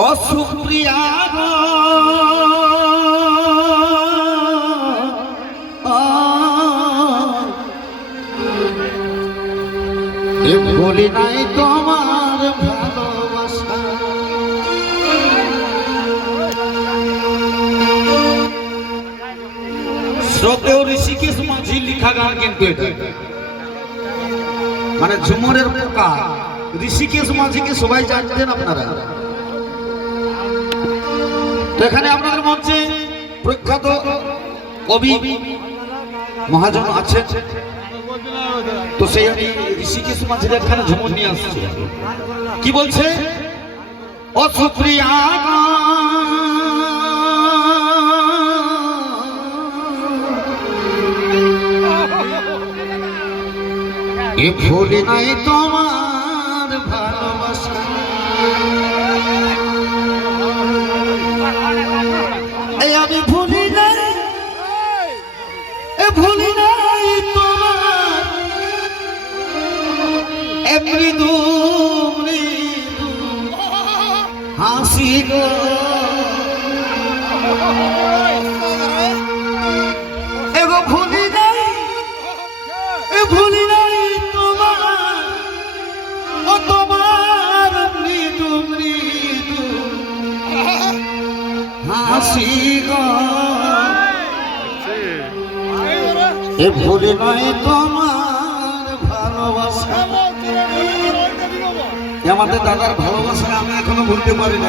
অসুপ্রিয়া ভুলি নাই তোমার ঋষিকেশ মাঝি লিখা গান কিন্তু মানে ঝুমরের পোকা ঋষিকেশ মাঝিকে সবাই জানতেন আপনারা। তো এখানে আপনাদের মঞ্চে প্রখ্যাত কবি মহাজন আছেন। তো সেই আমি ঋষিকেশ মাঝির এখানে ঝুমর নিয়ে আসছি। কি বলছে? অসুপ্রিয়া এ ফুল নাই তোমার এ ভুলে নাই তোমার ভালোবাসা। আমাদের দাদার ভালোবাসা আমি এখনও ভুলতে পারি না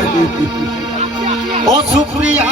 ও সুপ্রিয়া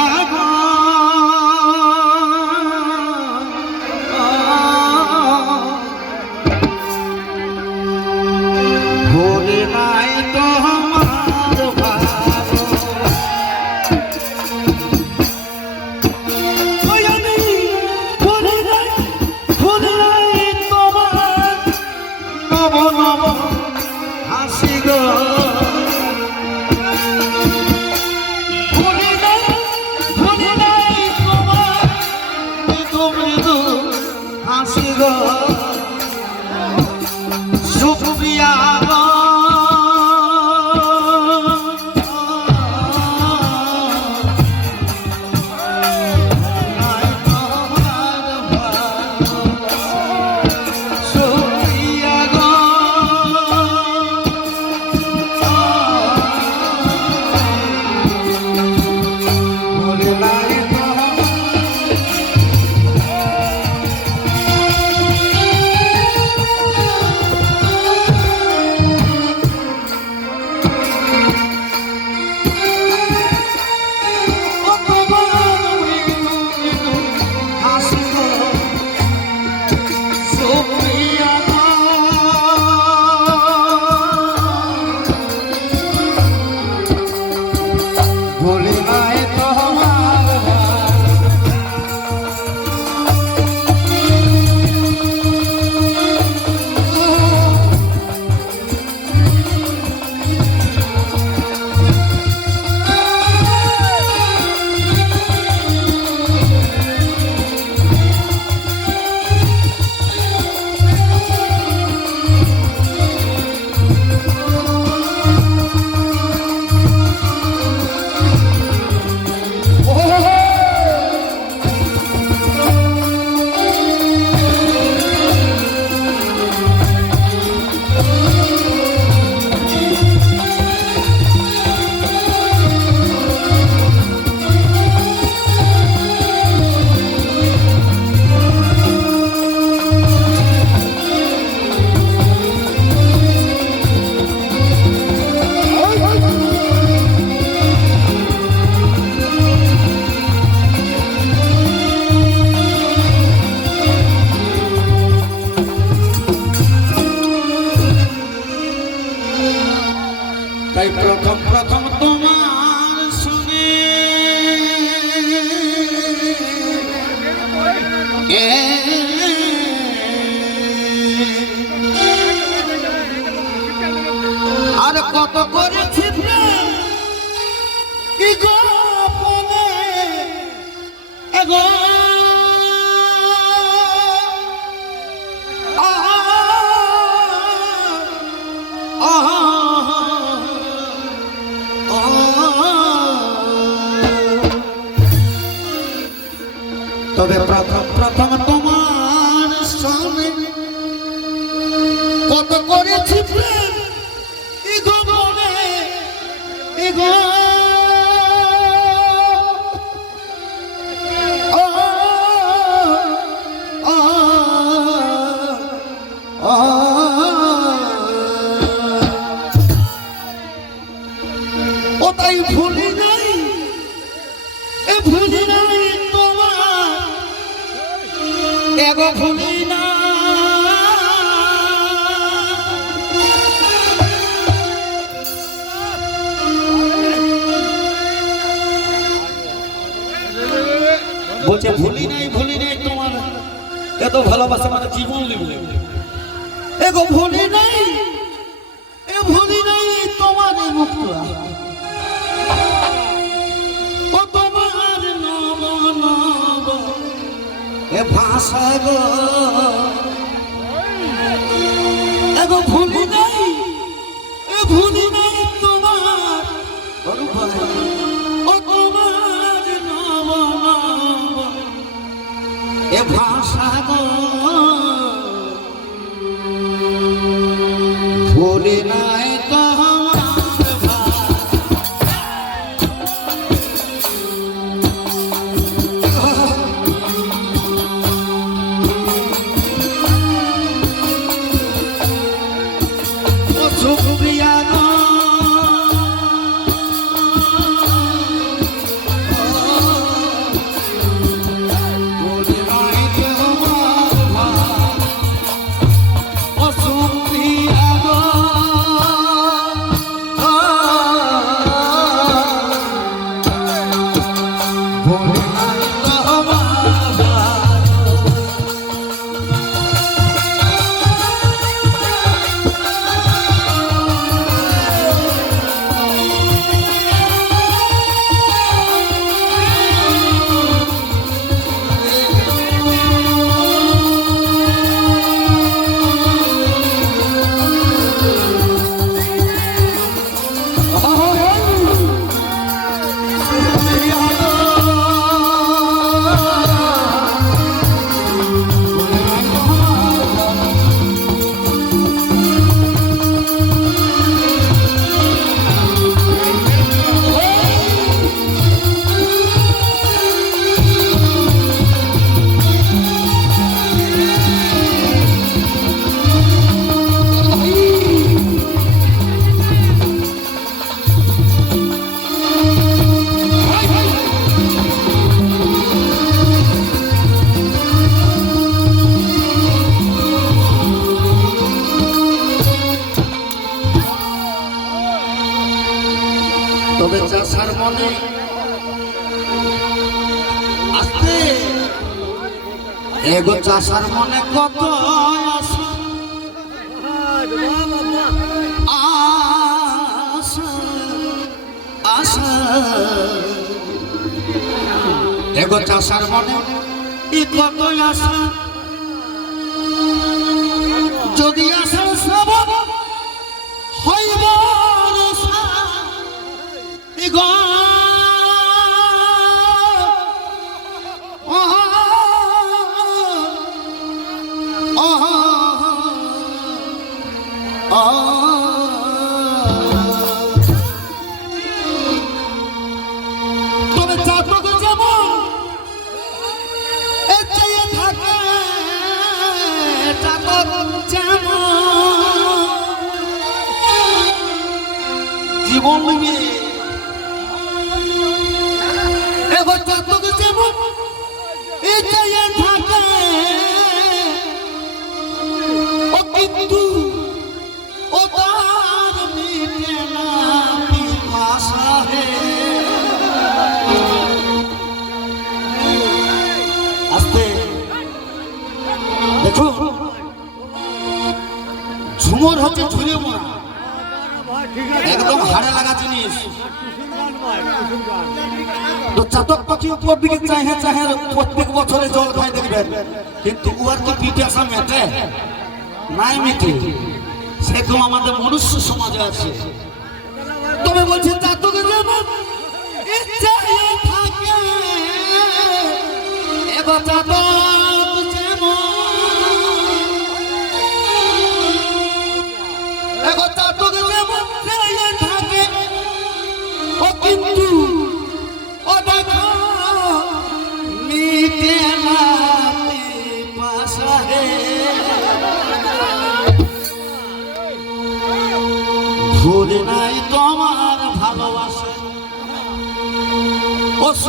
তবে প্রথম প্রথম তোমার স্বামী। কত করেছি প্রেম। বলছে, ভুলি নাই ভুলি নাই তোমার। এত ভালোবাসা মানে জীবন লিখলে এগো ভুলি নাই, এ ভুলি নাই তোমার মুখলা ও তোমার নব নব এ ভাষা গো। এগো ভুলি নাই, এ ভুলি ভাষা গো। এগো চাষার মনে কত এগো চাষার মনে কত আশা। যদি আশার সব যেমন। জীবন এবার চাতক যেমন। থাকে। ও কিন্তু ও তার মিটে না পিপাসা হে। আস্তে। দেখো ঝুমর হচ্ছে ঝুরে মরা। একদম হাড়ে লাগা জিনিস। তো চাতক পাখি চাহে চাহে প্রত্যেক বছরে জল খাই দেখবেন। কিন্তু উহার তো পিপাসা মেটে? নাই মিটে। সেরকম আমাদের মনুষ্য সমাজে আছে। তবে বলছে চাতক যেমন ইচ্ছায় থাকে এ চাতক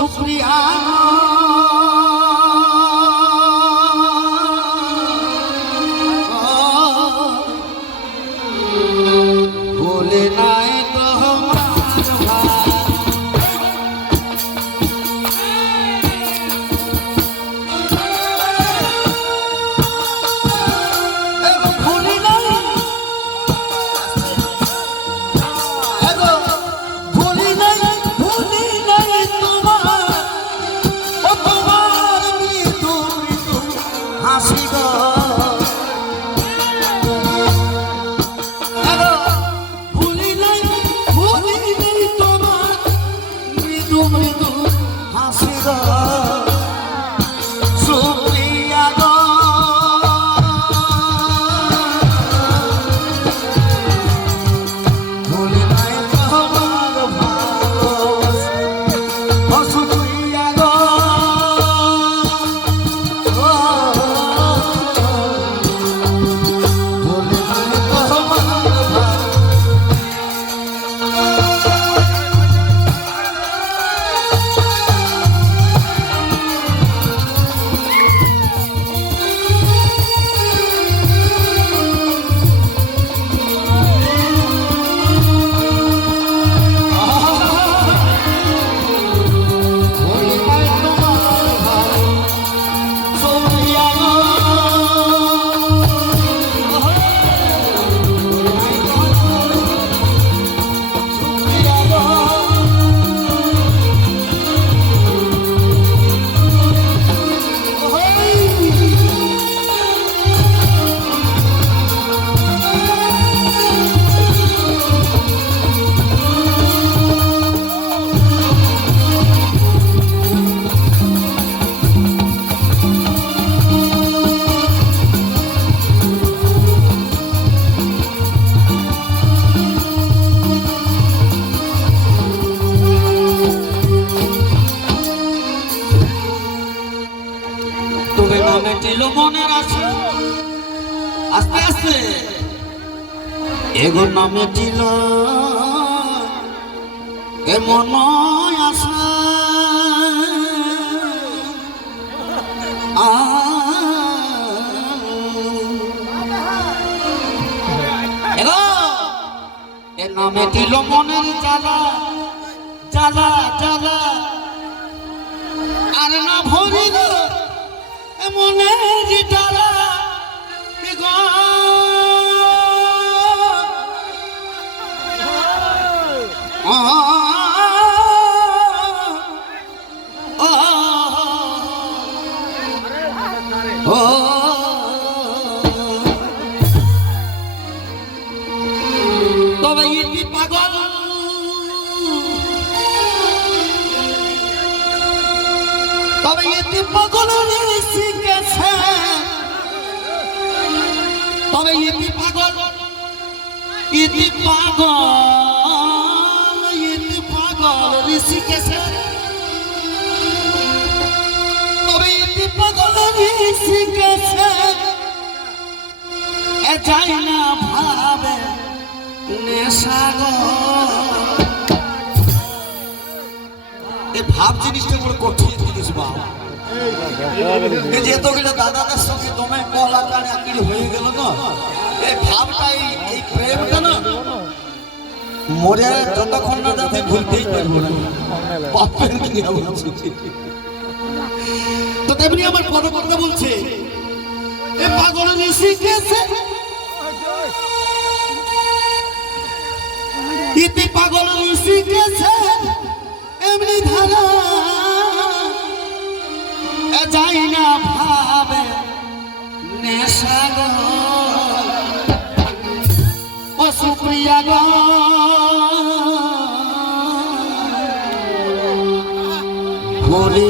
ও বলে ভুলে আস্তে আস্তে। এগো নামে ছিল এমন আশা নামে ছিল মনের জ্বালা জ্বালা জ্বালা। আর না ভরিল মনে যে তারা পাগল ইতি পাগল ঋষিকেছে তবে ইতি পাগল ঋষিকেছে এ যাই না ভাবে এই ভাব জিনিসটা বড় কঠিন জিনিস বাবা। এই যে এতগুলো দাদাদের সঙ্গে হয়ে গেল না? এই ভাবটা এই এই প্রেমটা না? মরে যতক্ষণ না যাতে ভুলতেই পারব না। বলছে তো তেমনি আমার পদকর্তা বলছে, এ পাগল শিখেছে ইতি পাগল শিখেছে এমনি ধারা। এ যাই না ভাবে নেশাগ ও সুপ্রিয়া গ। ভুলি